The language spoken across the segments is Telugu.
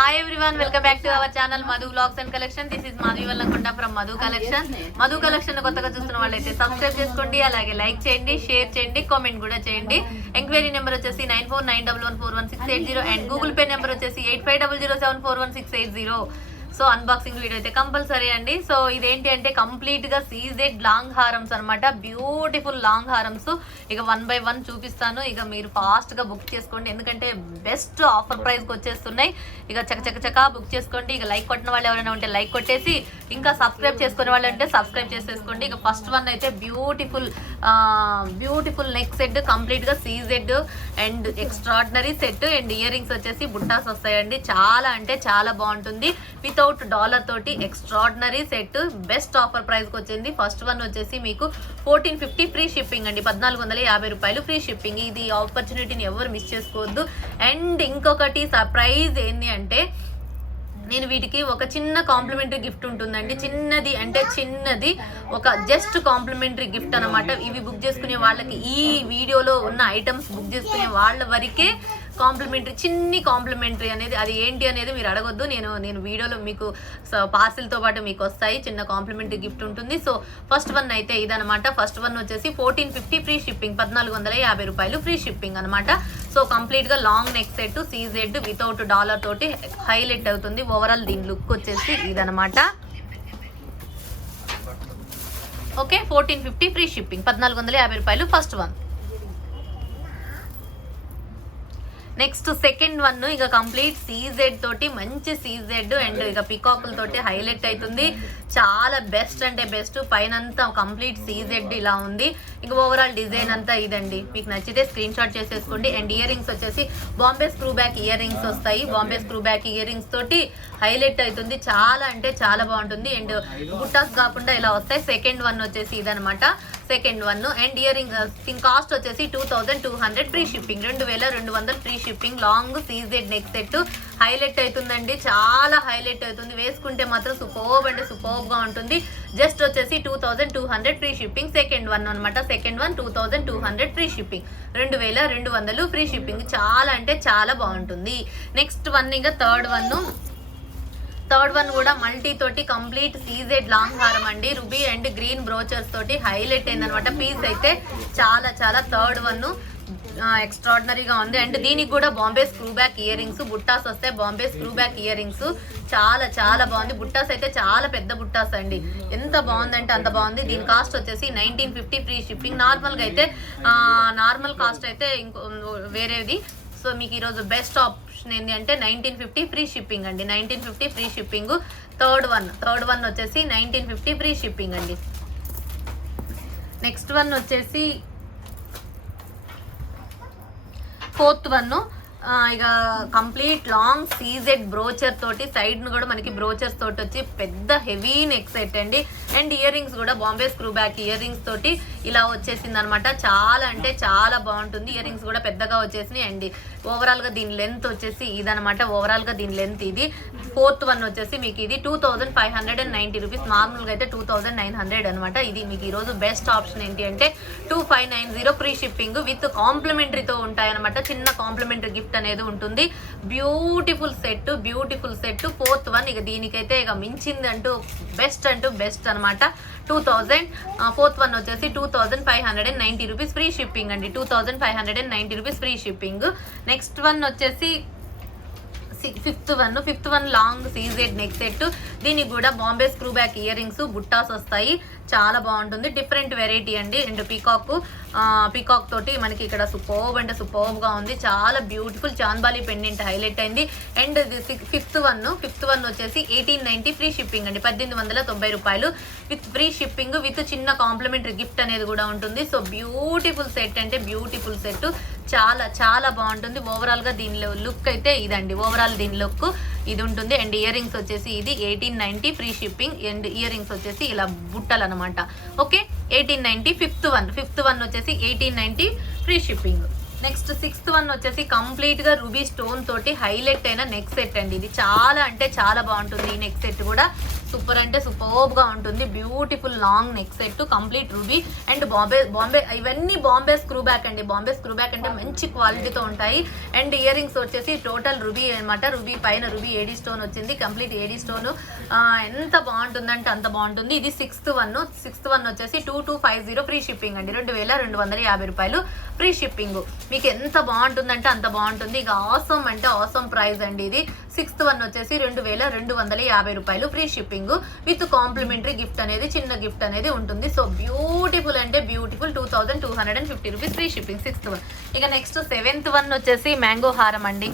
Hi everyone, welcome back to our channel Madhu Vlogs and Collection. This is Madhu Vallakonda from Madhu Collection. Madhu Collection కొత్తగా చూస్తున్న వాళ్ళైతే సబ్స్క్రైబ్ చేసుకోండి, అలాగే లైక్ చేయండి, షేర్ చేయండి, కామెంట్ కూడా చేయండి. ఎంక్వైరీ నెంబర్ వచ్చేసి 9491141680 అండ్ గూగుల్ పే నెంబర్ వచ్చేసి 8500741680. సో అన్బాక్సింగ్ వీడియో అయితే కంపల్సరీ అండి. సో ఇదేంటి అంటే కంప్లీట్ గా సీజెడ్ లాంగ్ హారమ్స్ అనమాట, బ్యూటిఫుల్ లాంగ్ హారమ్స్. ఇక 1 by 1 చూపిస్తాను. ఇక మీరు ఫాస్ట్ గా బుక్ చేసుకోండి, ఎందుకంటే బెస్ట్ ఆఫర్ ప్రైస్ కి వచ్చేస్తున్నాయి. ఇక చకచక బుక్ చేసుకోండి. ఇక లైక్ కొట్టిన వాళ్ళు ఎవరైనా ఉంటే లైక్ కొట్టేసి, ఇంకా సబ్స్క్రైబ్ చేసుకునే వాళ్ళు అంటే సబ్స్క్రైబ్ చేసేసుకోండి. ఇక ఫస్ట్ వన్ అయితే బ్యూటిఫుల్ నెక్ సెట్, కంప్లీట్ గా CZ and extraordinary set and earrings వచ్చేసి బుట్టాస్ వస్తాయండి. చాలా అంటే చాలా బాగుంటుంది. వితౌట్ డాలర్ తోటి extraordinary set, best offer price కి వచ్చింది. ఫస్ట్ వన్ వచ్చేసి మీకు 1450 ఫ్రీ షిప్పింగ్ అండి, 1450 రూపాయలు ఫ్రీ షిప్పింగ్. ఇది ఆపర్చునిటీని ఎవరు మిస్ చేసుకోవద్దు. అండ్ ఇంకొకటి సర్ప్రైజ్ ఏంది అంటే, నేను వీటికి ఒక చిన్న కాంప్లిమెంటరీ గిఫ్ట్ ఉంటుందండి. చిన్నది ఒక జస్ట్ కాంప్లిమెంటరీ గిఫ్ట్ అనమాట. ఇవి బుక్ చేసుకునే వాళ్ళకి, ఈ వీడియోలో ఉన్న ఐటమ్స్ బుక్ చేసుకునే వాళ్ళ వరకే చిన్ని కాంప్లిమెంటరీ అనేది, అది ఏంటి అనేది మీరు అడగొద్దు. నేను వీడియోలో మీకు పార్సిల్తో పాటు మీకు వస్తాయి, చిన్న కాంప్లిమెంటరీ గిఫ్ట్ ఉంటుంది. సో ఫస్ట్ వన్ అయితే ఇదనమాట. ఫస్ట్ వన్ వచ్చేసి 1450 ఫ్రీ షిప్పింగ్, 1450 రూపాయలు ఫ్రీ షిప్పింగ్ అనమాట. సో కంప్లీట్ గా long neck set, CZ without dollar తోటి హైలైట్ అవుతుంది. ఓవరాల్ దీని లుక్ వచ్చేసి ఇదనమాట. ఓకే, 1450 ఫ్రీ షిప్పింగ్, 1450 రూపాయలు first one. Next second one ఇక కంప్లీట్ సీజెడ్ తోటి, మంచి సీజెడ్ అండ్ ఇక పికాకుల తోటి హైలైట్ అవుతుంది. చాలా బెస్ట్ అంటే బెస్ట్. పైన అంతా కంప్లీట్ సీజెడ్ ఇలా ఉంది. ఇక ఓవరాల్ డిజైన్ అంతా ఇదండి. మీకు నచ్చితే స్క్రీన్ షాట్ చేసేసుకోండి. అండ్ ఇయర్ రింగ్స్ వచ్చేసి Bombay screw back ear rings వస్తాయి. Bombay screw back ear rings తోటి హైలైట్ అవుతుంది. చాలా అంటే చాలా బాగుంటుంది. అండ్ బుట్టాస్ కాకుండా ఇలా వస్తాయి. సెకండ్ వన్ వచ్చేసి ఇదనమాట, second one. And ear ring దీని కాస్ట్ వచ్చేసి 2200 free shipping, 2200 free shipping. Long CZ neck set highlight అవుతుందండి, చాలా హైలైట్ అవుతుంది. వేసుకుంటే మాత్రం సూపర్బ్ అంటే సూపర్బ్ గా ఉంటుంది. జస్ట్ వచ్చేసి 2200 ఫ్రీ షిప్పింగ్. సెకండ్ వన్ అనమాట. Second one 2200 free shipping, 2200 free shipping. చాలా అంటే చాలా బాగుంటుంది. నెక్స్ట్ వన్ ఇంకా థర్డ్ వన్ కూడా మల్టీ తోటి కంప్లీట్ సీజెడ్ లాంగ్ హారం అండి. రుబీ అండ్ గ్రీన్ బ్రోచర్స్ తోటి హైలైట్ అయిందనమాట. పీస్ అయితే చాలా చాలా. థర్డ్ వన్ ఎక్స్ట్రాడినరీగా ఉంది. అండ్ దీనికి కూడా Bombay screw back ear rings, బుట్టాస్ వస్తాయి. Bombay screw back ear rings చాలా చాలా బాగుంది. బుట్టాస్ అయితే చాలా పెద్ద బుట్టాస్ అండి, ఎంత బాగుందంటే అంత బాగుంది. దీని కాస్ట్ వచ్చేసి 1950 ఫ్రీ షిప్పింగ్. నార్మల్గా అయితే నార్మల్ కాస్ట్ అయితే ఇంకో వేరేది. సో మీకు ఈరోజు బెస్ట్ ఆప్షన్ ఏంటి అంటే 1950 ఫ్రీ షిప్పింగ్ అండి, 1950 ఫ్రీ షిప్పింగ్. థర్డ్ వన్ వచ్చేసి 1950 ఫ్రీ షిప్పింగ్ అండి. నెక్స్ట్ వన్ వచ్చేసి ఫోర్త్ వన్. ఇక కంప్లీట్ లాంగ్ సీజెడ్ బ్రోచర్ తోటి, సైడ్ ను కూడా మనకి బ్రోచర్స్ తోటి వచ్చి పెద్ద హెవీ నెక్ సెట్ అండి. అండ్ ఇయర్ రింగ్స్ కూడా Bombay screw back ear rings తోటి ఇలా వచ్చేసింది అనమాట. చాలా అంటే చాలా బాగుంటుంది. ఇయర్ రింగ్స్ కూడా పెద్దగా వచ్చేసినాయి. అండ్ ఓవరాల్ గా దీని లెంత్ వచ్చేసి ఇదనమాట. ఓవరాల్ గా దీని లెంత్ ఇది. ఫోర్త్ వన్ వచ్చేసి మీకు ఇది 2590 రూపీస్, మామూలుగా అయితే 2900 అనమాట. ఇది మీకు ఈరోజు బెస్ట్ ఆప్షన్ ఏంటి అంటే 2590 ఫ్రీ షిప్పింగ్ విత్ కాంప్లిమెంటరీతో ఉంటాయి అనమాట. చిన్న కాంప్లిమెంటరీ గిఫ్ట్ అనేది ఉంటుంది. Beautiful set fourth one. ఇక దీనికైతే ఇక మించింది అంటూ బెస్ట్ అనమాట. 2000. ఫోర్త్ వన్ వచ్చేసి 2590 రూపీస్ ఫ్రీ షిప్పింగ్ అండి, 2590 rupees free shipping. Next one వచ్చేసి fifth one long CZ neck set. దీనికి కూడా Bombay screw back ear rings, బుట్టాస్ వస్తాయి. చాలా బాగుంటుంది, డిఫరెంట్ వెరైటీ అండి. అండ్ పీకాక్ తోటి మనకి ఇక్కడ సూపర్బ్ అంటే సూపర్బ్ గా ఉంది. చాలా బ్యూటిఫుల్ చాంద్బాలి పెండెంట్ హైలైట్ అయింది. అండ్ ఫిఫ్త్ వన్ వచ్చేసి 1890 ఫ్రీ షిప్పింగ్ అండి, 1890 రూపాయలు విత్ ఫ్రీ షిప్పింగ్ విత్ చిన్న కాంప్లిమెంటరీ గిఫ్ట్ అనేది కూడా ఉంటుంది. సో బ్యూటిఫుల్ సెట్ అంటే బ్యూటిఫుల్ సెట్, చాలా చాలా బాగుంటుంది. ఓవరాల్ గా దీని లుక్ అయితే ఇదండి. ఓవరాల్ దీని లుక్ ఇది ఉంటుంది. అండ్ ఇయర్ రింగ్స్ వచ్చేసి ఇది 1890 free shipping. And earrings వచ్చేసి ఇలా బుట్టలు అనమాట. ఓకే, 1890. ఫిఫ్త్ వన్ వచ్చేసి 1890 free shipping. Next 6th one వచ్చేసి కంప్లీట్ గా రూబీ స్టోన్ తోటి హైలైట్ అయిన నెక్ సెట్ అండి. ఇది చాలా అంటే చాలా బాగుంటుంది. ఈ నెక్ సెట్ కూడా సూపర్ అంటే సూపర్బ్ గా ఉంటుంది. Beautiful long neck set complete ruby and Bombay ఇవన్నీ బాంబే స్క్రూ బ్యాక్ అండి. బాంబే స్క్రూ బ్యాక్ అంటే మంచి క్వాలిటీతో ఉంటాయి. అండ్ ఇయర్ రింగ్స్ వచ్చేసి టోటల్ రూబీ అనమాట. రూబీ పైన రూబీ ఏడీ స్టోన్ వచ్చింది. కంప్లీట్ ఏడీ స్టోన్ ఎంత బాగుంటుందంటే అంత బాగుంటుంది. ఇది 6th వన్ వచ్చేసి 2250 ఫ్రీ షిప్పింగ్ అండి. 2250 రూపాయలు ఫ్రీ షిప్పింగ్. మీకు ఎంత బాగుంటుందంటే అంత బాగుంటుంది. ఇక ఆసమ్ అంటే ఆసమ్ ప్రైస్ అండి. ఇది 6th వన్ వచ్చేసి 2250 రూపాయలు free shipping with complimentary gift అనేది చిన్న గిఫ్ట్ అనేది ఉంటుంది. సో బ్యూటిఫుల్ అంటే beautiful 2250 rupees free shipping 6th one. ఇక నెక్స్ట్ 7th వన్ వచ్చేసి మ్యాంగో హారం అండి.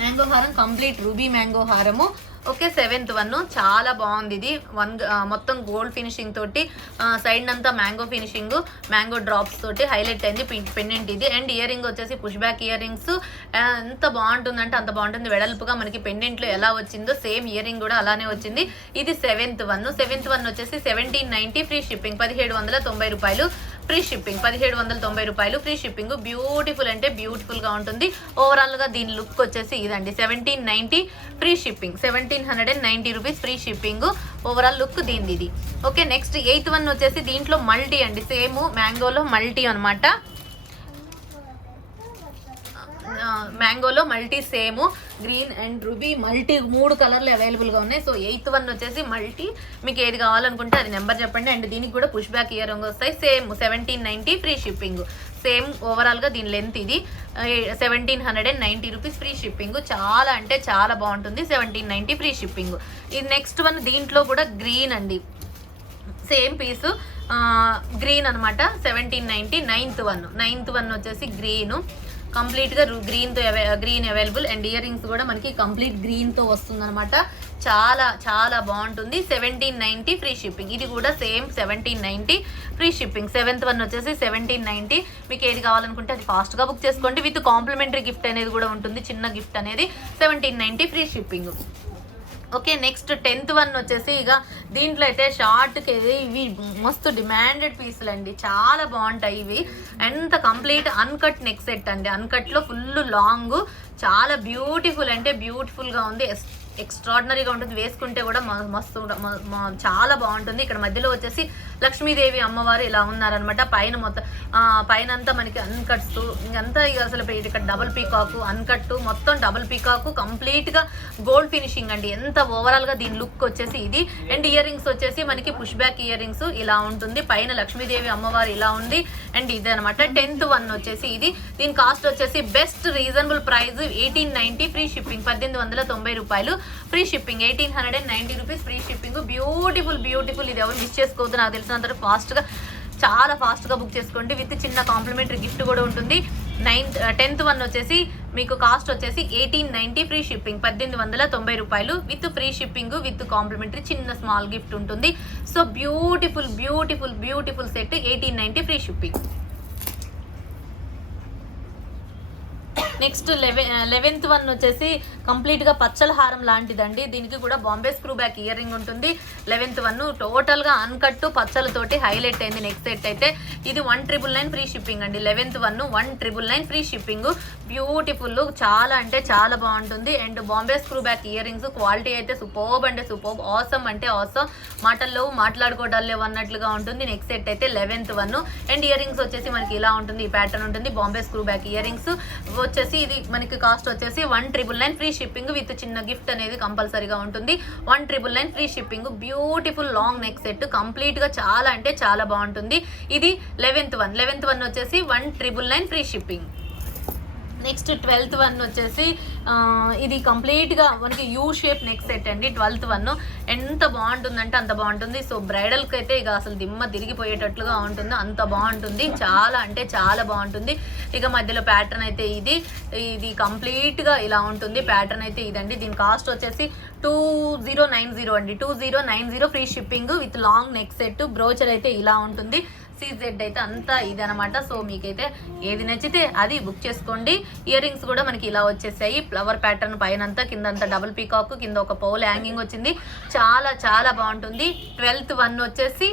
మ్యాంగో హారం కంప్లీట్ రూబీ మ్యాంగో హారము. ఓకే 7th వన్ చాలా బాగుంది. ఇది మొత్తం గోల్డ్ ఫినిషింగ్ తోటి సైడ్ అంతా మ్యాంగో ఫినిషింగ్ మ్యాంగో డ్రాప్స్ తోటి హైలైట్ అయింది పెండెంట్ ఇది. అండ్ ఇయర్ రింగ్ వచ్చేసి పుష్ బ్యాక్ ఇయర్ రింగ్స్ ఎంత బాగుంటుందంటే అంత బాగుంటుంది. వెడల్పుగా మనకి పెండెంట్ లో ఎలా వచ్చిందో సేమ్ ఇయర్ రింగ్ కూడా అలానే వచ్చింది. ఇది 7th వన్ వచ్చేసి 1790 ఫ్రీ షిప్పింగ్ 1790 రూపాయలు ఫ్రీ షిప్పింగ్ 1790 రూపాయలు ఫ్రీ షిప్పింగ్. బ్యూటిఫుల్ అంటే బ్యూటిఫుల్ గా ఉంటుంది. ఓవరాల్ గా దీని లుక్ వచ్చేసి ఇదండి. 1790 free shipping 1790 rupees free shipping. Overall look దీనిది ఇది. ఓకే నెక్స్ట్ 8th వన్ వచ్చేసి దీంట్లో మల్టీ అండి. సేమ్ మ్యాంగోలో మల్టీ అనమాట. మ్యాంగోలో multi same green and ruby multi 3 కలర్లు అవైలబుల్గా ఉన్నాయి. సో 8th వన్ వచ్చేసి మల్టీ. మీకు ఏది కావాలనుకుంటే అది నెంబర్ చెప్పండి. అండ్ దీనికి కూడా పుష్ బ్యాక్ ఇయర్ రింగ్ వస్తాయి. Same 1790 free shipping. సేమ్ ఓవరాల్గా దీని లెంత్ ఇది 1790 రూపీస్ ఫ్రీ షిప్పింగ్. చాలా అంటే చాలా బాగుంటుంది. 1790 ఫ్రీ షిప్పింగ్. ఇది నెక్స్ట్ వన్ దీంట్లో కూడా గ్రీన్ అండి. సేమ్ పీసు గ్రీన్ అనమాట. 1790 9th వన్ వచ్చేసి గ్రీన్ కంప్లీట్గా green available. And ear rings కూడా మనకి కంప్లీట్ గ్రీన్తో వస్తుంది అనమాట. చాలా చాలా బాగుంటుంది. 1790 ఫ్రీ షిప్పింగ్. ఇది కూడా same 1790 free shipping. 7th one వచ్చేసి 1790. మీకు ఏది కావాలనుకుంటే అది ఫాస్ట్గా బుక్ చేసుకోండి. విత్ కాంప్లిమెంటరీ గిఫ్ట్ అనేది కూడా ఉంటుంది. చిన్న గిఫ్ట్ అనేది 1790 free shipping. Okay next 10th one వచ్చేసి ఇక దీంట్లో అయితే షార్ట్కి ఇవి మస్తు డిమాండెడ్ పీసులు అండి. చాలా బాగుంటాయి ఇవి. ఎంత కంప్లీట్ అన్కట్ నెక్ సెట్ అండి. అన్కట్లో ఫుల్ లాంగ్ చాలా బ్యూటిఫుల్ అంటే బ్యూటిఫుల్గా ఉంది. ఎక్స్ట్రాడినరీగా ఉంటుంది. వేసుకుంటే కూడా మస్తు చాలా బాగుంటుంది. ఇక్కడ మధ్యలో వచ్చేసి లక్ష్మీదేవి అమ్మవారు ఇలా ఉన్నారనమాట. పైన మొత్తం పైన అంతా మనకి అన్కట్స్ ఇంకంతా ఇక అసలు ఇక్కడ డబుల్ పీకాకు అన్కట్ మొత్తం డబుల్ పీకాకు కంప్లీట్గా గోల్డ్ ఫినిషింగ్ అండి. ఎంత ఓవరాల్గా దీని లుక్ వచ్చేసి ఇది. అండ్ ఇయర్ రింగ్స్ వచ్చేసి మనకి పుష్ బ్యాక్ ఇయర్ రింగ్స్ ఇలా ఉంటుంది. పైన లక్ష్మీదేవి అమ్మవారు ఇలా ఉంది. అండ్ ఇది అనమాట 10th వన్ వచ్చేసి ఇది. దీని కాస్ట్ వచ్చేసి best reasonable price 1890 free shipping 1890 రూపాయలు free shipping. 1890 rupees free shipping. Beautiful. ఇది ఎవరు మిస్ చేసుకోవద్దు. నాకు తెలిసినంత ఫాస్ట్గా చాలా ఫాస్ట్గా బుక్ చేసుకోండి. విత్ చిన్న కాంప్లిమెంటరీ గిఫ్ట్ కూడా ఉంటుంది. 10th వన్ వచ్చేసి మీకు కాస్ట్ వచ్చేసి 1890 ఫ్రీ షిప్పింగ్ 1890 రూపాయలు with free shipping with complementary చిన్న స్మాల్ గిఫ్ట్ ఉంటుంది. So beautiful set 1890 free shipping. Next 11th one వచ్చేసి కంప్లీట్గా పచ్చల హారం లాంటిదండి. దీనికి కూడా Bombay screw back ear ring ఉంటుంది. 11th వన్ టోటల్గా అన్కట్టు పచ్చలతోటి హైలైట్ అయింది నెక్ సెట్ అయితే. ఇది 1999 ఫ్రీ షిప్పింగ్ అండి. 11th one 1999 free shipping. Beautiful చాలా అంటే చాలా బాగుంటుంది. And Bombay screw back ear rings quality అయితే సూపర్బ్ అంటే సూపర్బ్. ఆసమ్ అంటే ఆసమ్. మాటల్లో మాట్లాడుకోవడాలు లేవు అన్నట్లుగా ఉంటుంది నెక్ సెట్ అయితే 11th one. And earrings వచ్చేసి మనకి ఇలా ఉంటుంది. ఈ ప్యాటర్న్ ఉంటుంది. Bombay screw back ear rings వచ్చేసి ఇది మనకి కాస్ట్ వచ్చేసి 1999 ఫ్రీ షిప్పింగ్ విత్ చిన్న గిఫ్ట్ అనేది కంపల్సరీగా ఉంటుంది. 1999 free shipping. Beautiful long neck set complete గా చాలా అంటే చాలా బాగుంటుంది. ఇది 11th వన్ వచ్చేసి 1999 free shipping. Next 12th one వచ్చేసి ఇది కంప్లీట్గా మనకి యూ షేప్ నెక్ సెట్ అండి. 12th వన్ ఎంత బాగుంటుందంటే అంత బాగుంటుంది. సో బ్రైడల్కి అయితే ఇక అసలు దిమ్మ తిరిగిపోయేటట్లుగా ఉంటుంది. అంత బాగుంటుంది. చాలా అంటే చాలా బాగుంటుంది. ఇక మధ్యలో ప్యాటర్న్ అయితే ఇది కంప్లీట్గా ఇలా ఉంటుంది. ప్యాటర్న్ అయితే ఇదండి. దీని కాస్ట్ వచ్చేసి 2090 అండి. 2090 free shipping with long neck set. Brochure అయితే ఇలా ఉంటుంది. సీజెడ్ అయితే అంతా ఇది అనమాట. సో మీకైతే ఏది నచ్చితే అది బుక్ చేసుకోండి. ఇయర్ రింగ్స్ కూడా మనకి ఇలా వచ్చేసాయి. ఫ్లవర్ ప్యాటర్న్ పైనంతా కిందంతా డబుల్ పీకాక్ కింద ఒక పౌల్ హ్యాంగింగ్ వచ్చింది. చాలా చాలా బాగుంటుంది. 12th వన్ వచ్చేసి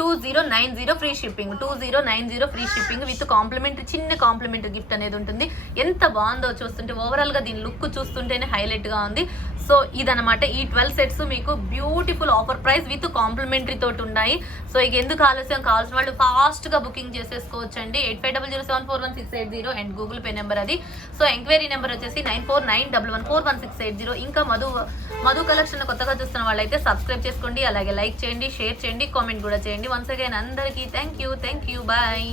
2090 free shipping, 2090 free shipping with complementary, చిన్న కాంప్లిమెంటరీ గిఫ్ట్ అనేది ఉంటుంది. ఎంత బాగుందో చూస్తుంటే, ఓవరాల్గా దీని లుక్ చూస్తుంటేనే హైలైట్గా ఉంది. సో ఇదనమాట ఈ 12 సెట్స్ మీకు beautiful offer price with complimentary తోటి ఉన్నాయి. సో ఇక ఎందుకు ఆలస్యం, కావాల్సిన వాళ్ళు ఫాస్ట్గా బుకింగ్ చేసేసుకోవచ్చు అండి. 8500741680 అండ్ గూగుల్ పే నెంబర్ అది. సో ఎంక్వైరీ నెంబర్ వచ్చేసి 9491141680. ఇంకా మధు కలెక్షన్ కొత్తగా చూస్తున్న వాళ్ళైతే సబ్స్క్రైబ్ చేసుకోండి, అలాగే లైక్ చేయండి, షేర్ చేయండి, కామెంట్ కూడా చేయండి. వన్స్ అగైన్ అందరికీ థ్యాంక్ యూ, బాయ్.